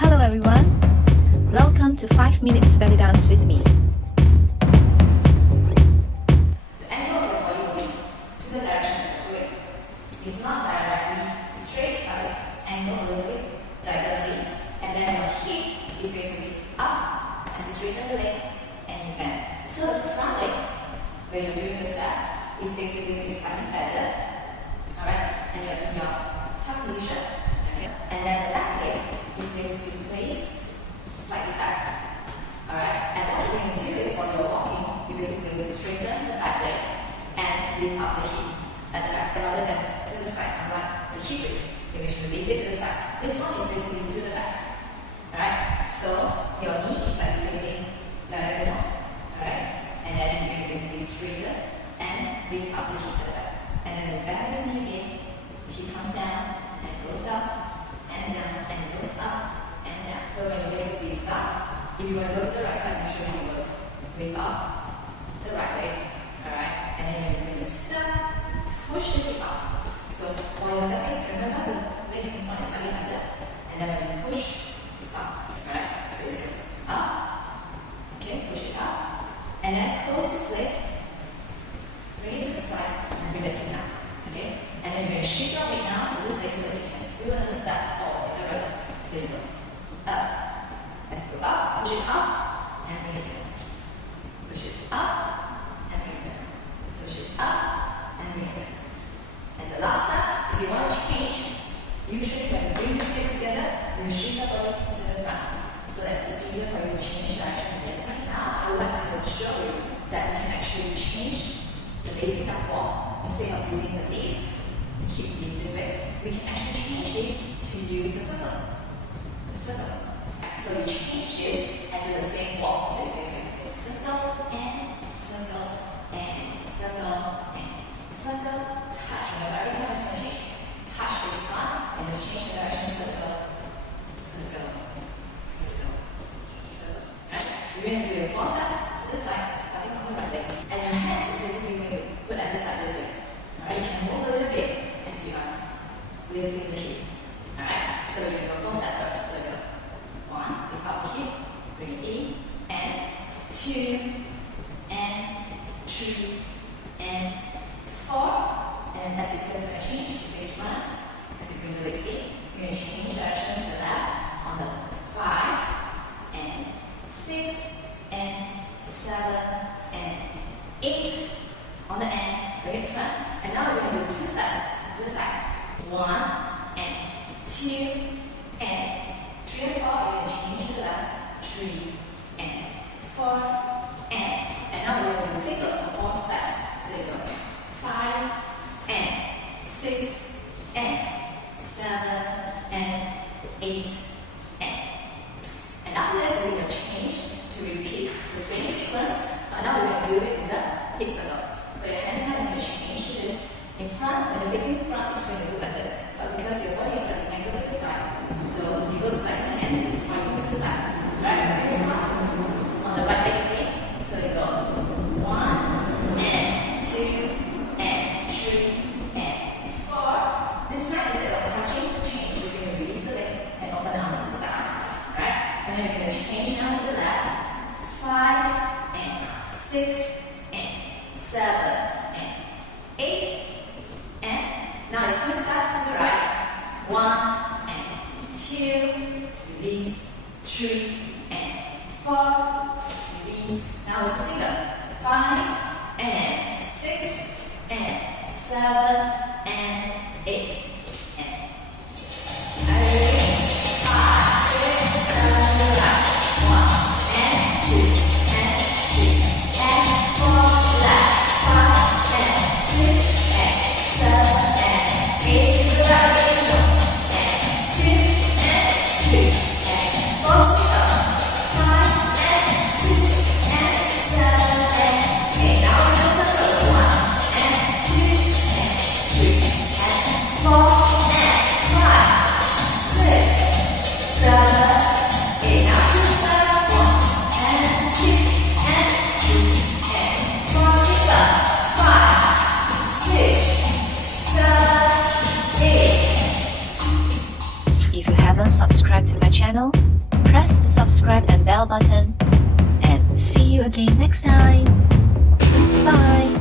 Hello everyone, welcome to 5 minutes belly dance with me. The angle of your body will be to the direction that you're going. It's not directly straight, but it's angled a little bit diagonally. And then your hip is going to be up as you straighten the leg and you bend. So the front leg, when you're doing the step, is basically going to be slightly bended. Alright? And you're in your tuck position. Okay? And then the back leg is basically placed slightly back. Alright? And what you're going to do is while you're walking, you're basically going to straighten the back leg and lift up the hip at the back rather than to the side, unlike the hip lift, in which you lift it to the side. This one is basically to the back. Alright? So your knee is slightly facing directly down. Alright? And then you're going to basically straighten and lift up the hip at the back. And then you bend this knee again, the hip comes down and goes up and down and goes up and down. So when you basically start, if you want to go to the right side, usually you would lift up the right leg. Alright? And then when you're going to step, push the hip up. So while you're stepping, remember the legs in front is slightly like that. And then when you push, it's up. Alright? So it's up. Okay, push it up. And then close this leg. Bring it to the side and bring the hip down. Okay? And then you're going to shift your weight now to this leg so that you can do another step forward with the right leg. So you go up. Let's go up. Push it up and bring it down. Push it up and bring it down. Push it up and bring it down. And the last step, if you want to change, usually when you bring this leg together, you shift your body to the front so that it's easier for you to change direction from the inside. Now, I would like to show you that we can actually change the basic up walk. Instead of using the lift, the hip lift this way, we can actually change this to use the circle. The circle. So you change this and do the same walk. So it's going to be circle and circle and circle and circle, touch. Remember every time you change, touch face front and just change the direction. Circle, circle, circle, circle. Right? You're going to do your 4 steps to the side, starting on the right leg. And your hands is basically going to put at the side this way. Alright, you can move a little bit as you are lifting the hip. Alright, so you're going to go 4 steps first. So go 1, lift up the hip, bring it in, and 2, and 3, and 4. And as you press the change, you face front. As you bring the legs in, you're going to change direction to the left on the 5, and 6, and 7, and 8 on the end, bring it front. And now we're going to do 2 steps to the side. 1 and 2 and 3 and 4. You're going to change to the left. 3 and 4 and now we're going to do single of 4 steps. So you go 5 and 6 and 7 and 8 and after this we're going to change to repeat the same sequence, but now we're going to do it in the hip circle. So your hand size is going to change to this. In front, when you're facing front, it's going to look like this. But because your body is slightly angled to the side, so you go slightly, the hands is pointing to the side. Right? Okay, so on the right leg again. So you go 1 and 2 and 3 and 4. This time instead of touching the change, you're going to release the leg and open the arms to the side. Right? And then you're going to change now to the left. 5 and 6 and 7 and 8 and now it's 2 steps to the right. 1 and 2, release, 3 and 4, release. Now it's a single. 5 and 6 and 7 and 8 and are you ready? 5, 6, 7 to the right. 1 and 2 and 3 and 4 left. 5 and 6 and 7 and 8 to the right. And 2 and 3 and 4 single. 5 and 6 and 7 and 8. Now we're going to circle. 1 and 2 and 3 and 4 and 5, 6, 7, 8. Now 2 steps. 1 and 2 and 3 and 4 single. 5, 6, 7, 8. If you haven't subscribed to my channel, press the subscribe and bell button. And see you again next time. Bye.